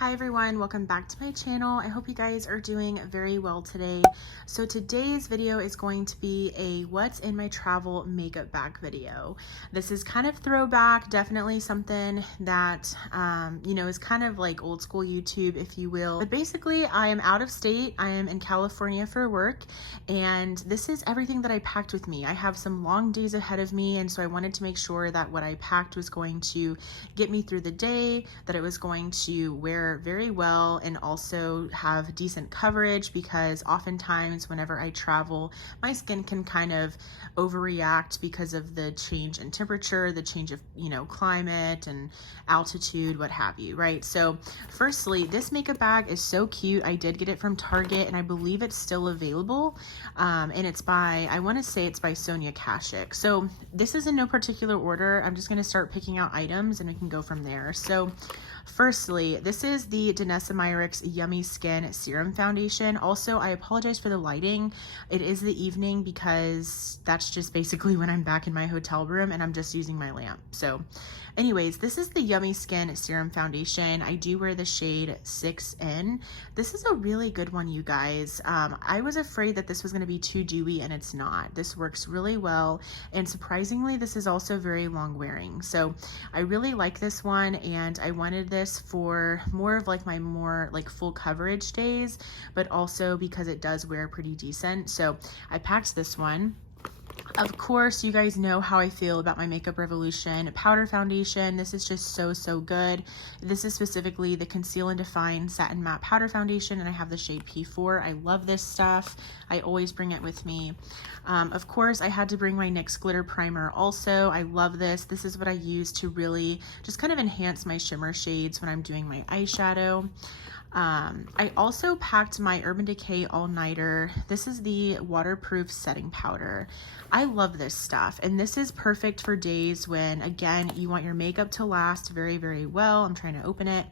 Hi everyone, welcome back to my channel. I hope you guys are doing very well today. So today's video is going to be a what's in my travel makeup bag video. This is kind of throwback, definitely something that, is kind of like old school YouTube, if you will. But basically I am out of state. I am in California for work, and this is everything that I packed with me. I have some long days ahead of me, and so I wanted to make sure that what I packed was going to get me through the day, that it was going to wear very well and also have decent coverage, because oftentimes whenever I travel, my skin can kind of overreact because of the change in temperature, the change of, climate and altitude, what have you, right? So firstly, this makeup bag is so cute. I did get it from Target and I believe it's still available. And it's by, I want to say it's by Sonia Kashuk. So this is in no particular order. I'm just going to start picking out items and we can go from there. So firstly, this is the Danessa Myricks Yummy Skin Serum Foundation. Also, I apologize for the lighting. It is the evening because that's just basically when I'm back in my hotel room and I'm just using my lamp. So anyways, this is the Yummy Skin Serum Foundation. I do wear the shade 6N. This is a really good one, you guys. I was afraid that this was going to be too dewy, and it's not. This works really well, and surprisingly, this is also very long wearing. So I really like this one, and I wanted this for more of like my more like full coverage days, but also because it does wear pretty decent. So I packed this one. Of course, you guys know how I feel about my Makeup Revolution powder foundation. This is just so good. This is specifically the Conceal and Define Satin Matte Powder Foundation, and I have the shade P4. I love this stuff. I always bring it with me. Of course, I had to bring my NYX Glitter Primer also. I love this. This is what I use to really just kind of enhance my shimmer shades when I'm doing my eyeshadow. I also packed my Urban Decay All Nighter. This is the waterproof setting powder. I love this stuff, and this is perfect for days when, again, you want your makeup to last very well. I'm trying to open it.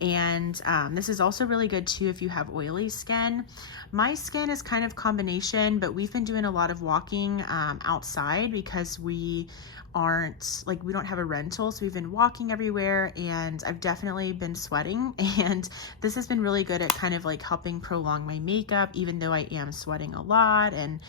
And this is also really good too if you have oily skin. My skin is kind of combination, but we've been doing a lot of walking outside because we don't have a rental, so we've been walking everywhere, and I've definitely been sweating, and this has been really good at kind of like helping prolong my makeup, even though I am sweating a lot, and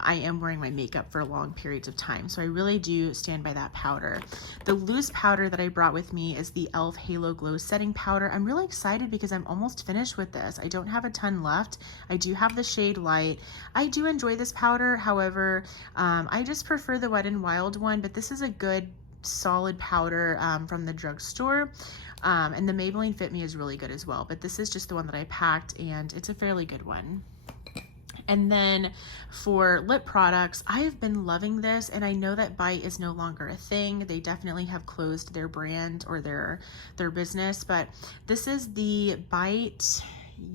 I am wearing my makeup for long periods of time, so I really do stand by that powder. The loose powder that I brought with me is the e.l.f. Halo Glow Setting Powder. I'm really excited because I'm almost finished with this. I don't have a ton left. I do have the shade Light. I do enjoy this powder, however, I just prefer the Wet n Wild one, but this is a good solid powder from the drugstore. And the Maybelline Fit Me is really good as well, but this is just the one that I packed, and it's a fairly good one. And then for lip products, I have been loving this, and I know that Bite is no longer a thing. They definitely have closed their brand or their business, but this is the Bite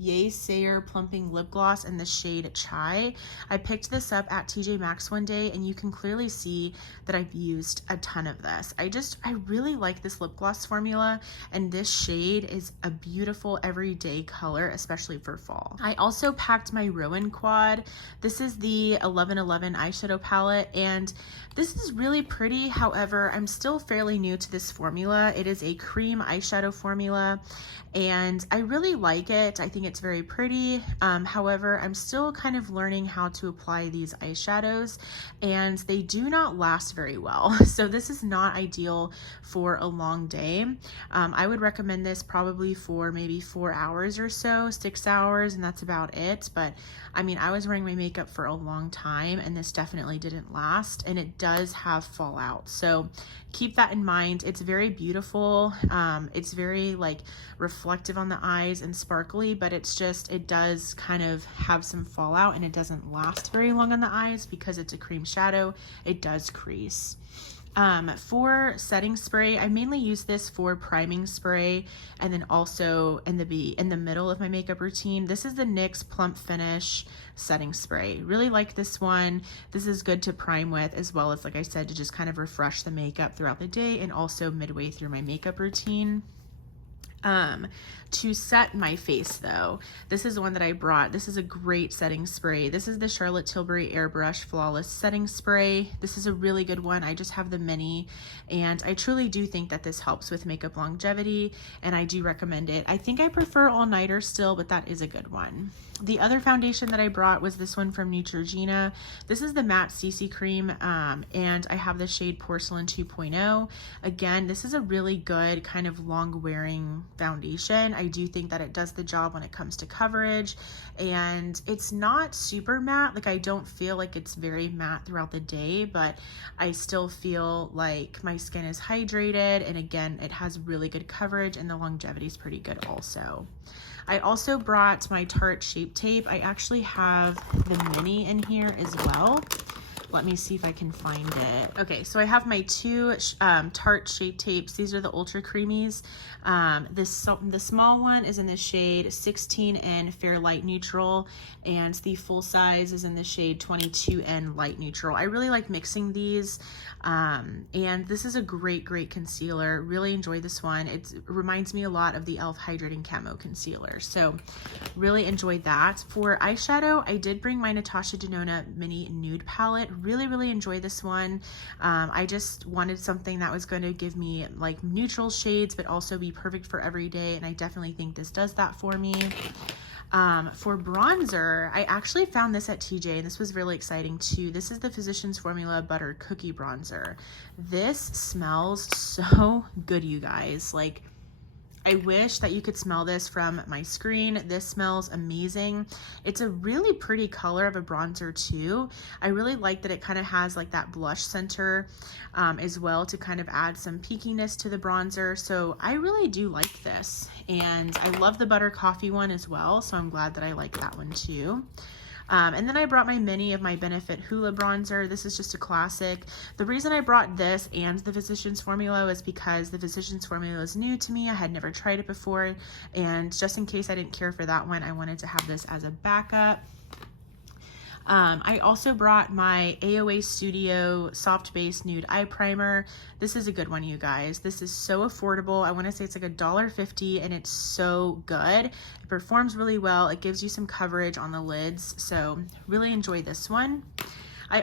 Yeasayer Plumping Lip Gloss in the shade Chai. I picked this up at TJ Maxx one day, and you can clearly see that I've used a ton of this. I really like this lip gloss formula, and this shade is a beautiful everyday color, especially for fall. I also packed my Rowan Quad. This is the 1111 eyeshadow palette, and this is really pretty. However, I'm still fairly new to this formula. It is a cream eyeshadow formula, and I really like it. I think it's very pretty. However, I'm still kind of learning how to apply these eyeshadows, and they do not last very well. So this is not ideal for a long day. I would recommend this probably for maybe 4 hours or so, 6 hours, and that's about it. But I mean, I was wearing my makeup for a long time, and this definitely didn't last, and it does have fallout. So keep that in mind. It's very beautiful. It's very like reflective on the eyes and sparkly, but it does kind of have some fallout, and it doesn't last very long on the eyes because it's a cream shadow. It does crease. For setting spray, I mainly use this for priming spray, and then also in the middle of my makeup routine. This is the NYX Plump Finish setting spray. Really like this one. This is good to prime with, as well as, like I said, to just kind of refresh the makeup throughout the day and also midway through my makeup routine. To set my face though, this is the one that I brought. This is a great setting spray. This is the Charlotte Tilbury Airbrush Flawless Setting Spray. This is a really good one. I just have the mini, and I truly do think that this helps with makeup longevity, and I do recommend it. I think I prefer All Nighter still, but that is a good one. The other foundation that I brought was this one from Neutrogena. This is the Matte CC Cream, and I have the shade Porcelain 2.0. Again, this is a really good kind of long wearing foundation. I do think that it does the job when it comes to coverage, and it's not super matte. Like, I don't feel like it's very matte throughout the day, but I still feel like my skin is hydrated, and again, it has really good coverage, and the longevity is pretty good also. I also brought my Tarte Shape Tape. I actually have the mini in here as well. Let me see if I can find it. Okay, so I have my two Tarte Shape Tapes. These are the Ultra Creamies. The small one is in the shade 16N Fair Light Neutral, and the full size is in the shade 22N Light Neutral. I really like mixing these, and this is a great concealer. Really enjoy this one. It reminds me a lot of the e.l.f. Hydrating Camo Concealer, so really enjoyed that. For eyeshadow, I did bring my Natasha Denona Mini Nude Palette. Really enjoy this one. I just wanted something that was going to give me like neutral shades but also be perfect for every day, and I definitely think this does that for me. For bronzer, I actually found this at TJ, and this was really exciting too. This is the Physicians Formula Butter Cookie Bronzer. This smells so good, you guys. Like, I wish that you could smell this from my screen. This smells amazing. It's a really pretty color of a bronzer too. I really like that it kind of has like that blush center as well to kind of add some peakiness to the bronzer. So I really do like this. And I love the Butter Coffee one as well, so I'm glad that I like that one too. And then I brought my mini of my Benefit Hoola bronzer. This is just a classic. The reason I brought this and the Physicians Formula was because the Physicians Formula is new to me. I had never tried it before, and just in case I didn't care for that one, I wanted to have this as a backup. I also brought my AOA Studio Soft Base Nude Eye Primer. This is a good one, you guys. This is so affordable. I want to say it's like $1.50, and it's so good. It performs really well. It gives you some coverage on the lids, so really enjoy this one. I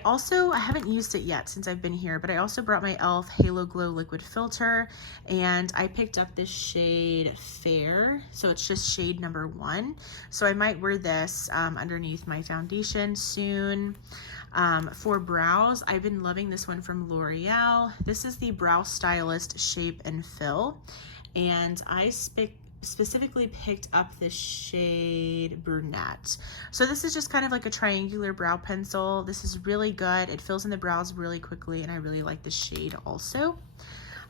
haven't used it yet since I've been here, but I also brought my e.l.f. Halo Glow Liquid Filter, and I picked up this shade Fair, so it's just shade number 1. So I might wear this underneath my foundation soon. For brows, I've been loving this one from L'Oreal. This is the Brow Stylist Shape and Fill, and I specifically picked up the shade Brunette. So this is just kind of like a triangular brow pencil. This is really good. It fills in the brows really quickly, and I really like the shade also.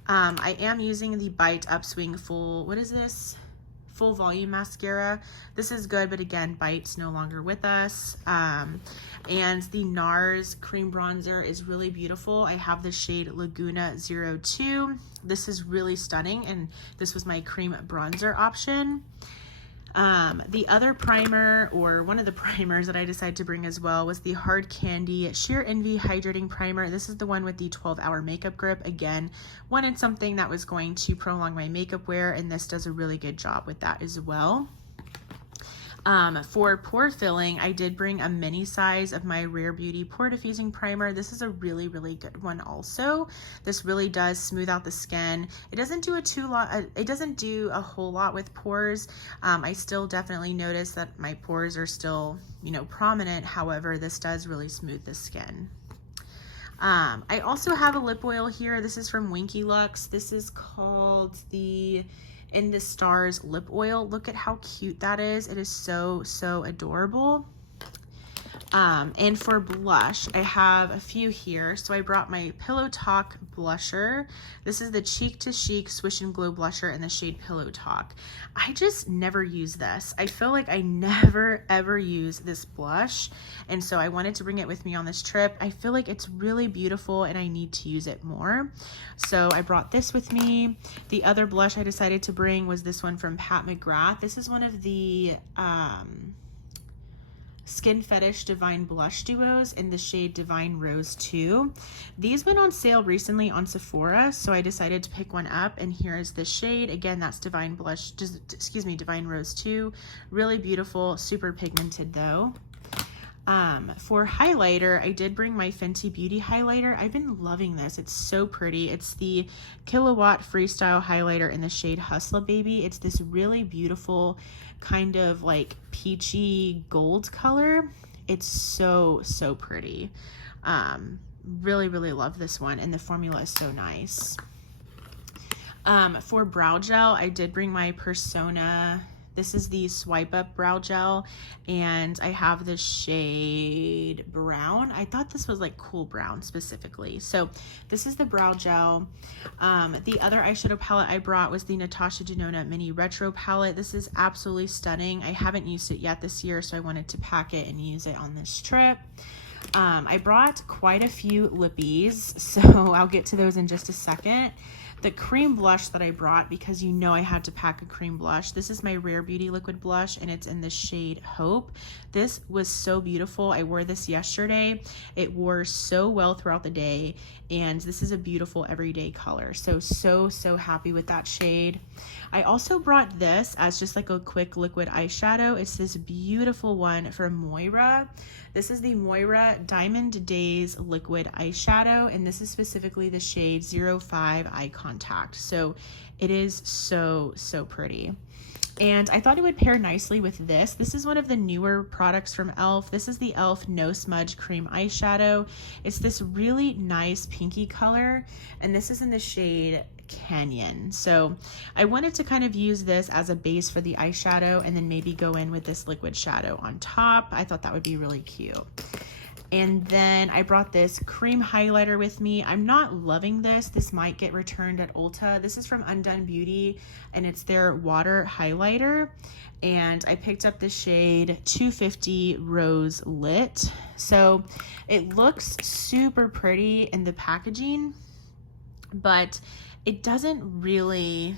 I am using the Bite Upswing Full Volume Mascara. This is good, but again, Bite's no longer with us. And the NARS Cream Bronzer is really beautiful. I have the shade Laguna 02. This is really stunning, and this was my cream bronzer option. The other primer, or one of the primers that I decided to bring as well, was the Hard Candy Sheer Envy Hydrating Primer. This is the one with the 12-hour makeup grip. Again, wanted something that was going to prolong my makeup wear, and this does a really good job with that as well. For pore filling, I did bring a mini size of my Rare Beauty Pore Diffusing Primer. This is a really good one also. This really does smooth out the skin. It doesn't do a whole lot with pores. I still definitely notice that my pores are still, prominent. However, this does really smooth the skin. I also have a lip oil here. This is from Winky Lux. This is called the In the Stars lip oil. Look at how cute that is. It is so adorable. And for blush, I have a few here. So I brought my Pillow Talk blusher. This is the Cheek to Chic Swish and Glow blusher in the shade Pillow Talk. I just never use this. I feel like I never ever use this blush, and so I wanted to bring it with me on this trip. I feel like it's really beautiful, and I need to use it more. So I brought this with me. The other blush I decided to bring was this one from Pat McGrath. This is one of the Skin Fetish Divine Blush Duos in the shade Divine Rose 2. These went on sale recently on Sephora, so I decided to pick one up, and here is the shade. Again, that's Divine Rose 2. Really beautiful, super pigmented though. For highlighter, I did bring my Fenty Beauty highlighter. I've been loving this. It's so pretty. It's the Killawatt Freestyle highlighter in the shade Hustla Baby. It's this really beautiful kind of like peachy gold color. It's so pretty. Really love this one, and the formula is so nice. For brow gel, I did bring my Persona. This is the Swipe Up Brow Gel, and I have the shade Brown. I thought this was like cool brown specifically. So this is the brow gel. The other eyeshadow palette I brought was the Natasha Denona Mini Retro palette. This is absolutely stunning. I haven't used it yet this year, so I wanted to pack it and use it on this trip. I brought quite a few lippies, so I'll get to those in just a second. The cream blush that I brought, because you know I had to pack a cream blush. This is my Rare Beauty liquid blush, and it's in the shade Hope. This was so beautiful. I wore this yesterday. It wore so well throughout the day, and this is a beautiful everyday color. So happy with that shade. I also brought this as just like a quick liquid eyeshadow. It's this beautiful one from Moira. This is the Moira Diamond Days liquid eyeshadow, and this is specifically the shade 05 Eye Contact. So it is so pretty. And I thought it would pair nicely with this. This is one of the newer products from e.l.f. This is the e.l.f. No Smudge Cream Eyeshadow. It's this really nice pinky color, and this is in the shade Canyon. So I wanted to kind of use this as a base for the eyeshadow and then maybe go in with this liquid shadow on top. I thought that would be really cute. And then I brought this cream highlighter with me. I'm not loving this. This might get returned at Ulta. This is from Undone Beauty, and it's their water highlighter. And I picked up the shade 250 Rose Lit. So it looks super pretty in the packaging, but it doesn't really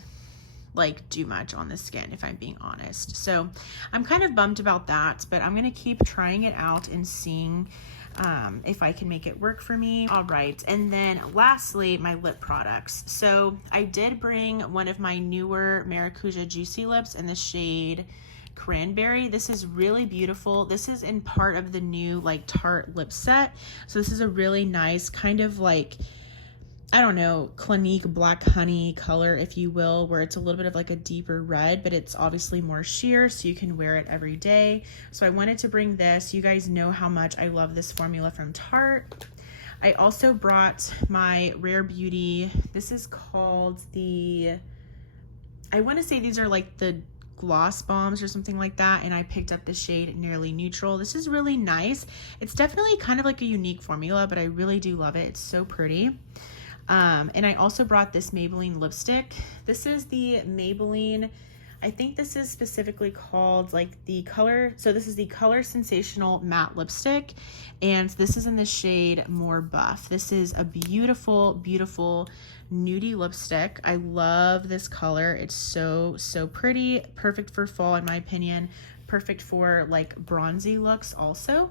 like do much on the skin, if I'm being honest. So I'm kind of bummed about that, but I'm gonna keep trying it out and seeing if I can make it work for me. All right, and then lastly, my lip products. So I did bring one of my newer Maracuja Juicy Lips in the shade Cranberry. This is really beautiful. This is in part of the new like Tarte lip set. So this is a really nice kind of like, I don't know, Clinique Black Honey color, if you will, where it's a little bit of like a deeper red, but it's obviously more sheer, so you can wear it every day. So I wanted to bring this. You guys know how much I love this formula from Tarte. I also brought my Rare Beauty. This is called the, I want to say these are like the gloss bombs or something like that, and I picked up the shade Nearly Neutral. This is really nice. It's definitely kind of like a unique formula, but I really do love it. It's so pretty. And I also brought this Maybelline lipstick. This is the Maybelline, I think this is specifically called like the color, so this is the Color Sensational Matte Lipstick, and this is in the shade More Buff. This is a beautiful nudie lipstick. I love this color. It's so pretty. Perfect for fall in my opinion. Perfect for like bronzy looks also.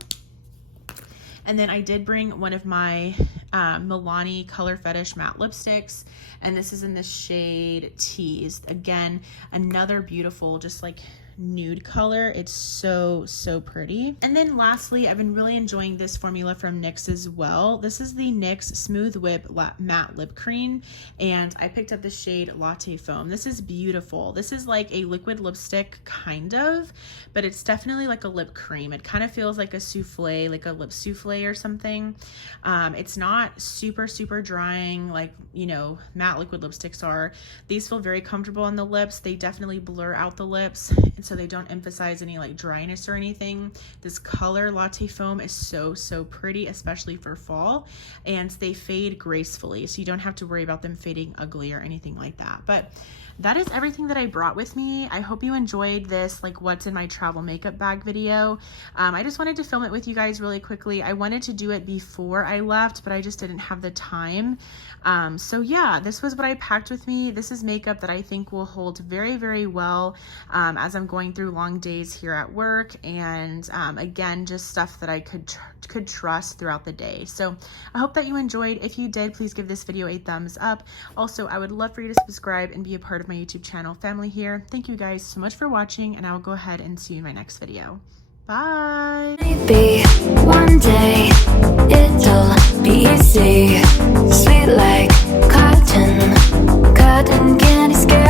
And then I did bring one of my Milani Color Fetish matte lipsticks, and this is in the shade Teased. Again, another beautiful, just like nude color. It's so pretty. And then lastly, I've been really enjoying this formula from NYX as well. This is the NYX Smooth Whip Matte Lip Cream, and I picked up the shade Latte Foam. This is beautiful. This is like a liquid lipstick kind of, but it's definitely like a lip cream. It kind of feels like a souffle, like a lip souffle or something. It's not super drying like, you know, matte liquid lipsticks are. These feel very comfortable on the lips. They definitely blur out the lips, and so they don't emphasize any like dryness or anything. This color Latte Foam is so pretty, especially for fall, and they fade gracefully, so you don't have to worry about them fading ugly or anything like that. But that is everything that I brought with me. I hope you enjoyed this like what's in my travel makeup bag video. I just wanted to film it with you guys really quickly. I wanted to do it before I left, but I just didn't have the time. So yeah, this was what I packed with me. This is makeup that I think will hold very well as I'm going through long days here at work, and again, just stuff that I could trust throughout the day. So I hope that you enjoyed. If you did, please give this video a thumbs up. Also, I would love for you to subscribe and be a part of my YouTube channel family here. Thank you guys so much for watching, and I will go ahead and see you in my next video. Bye. Maybe one day it'll be easy, sweet like cotton candy.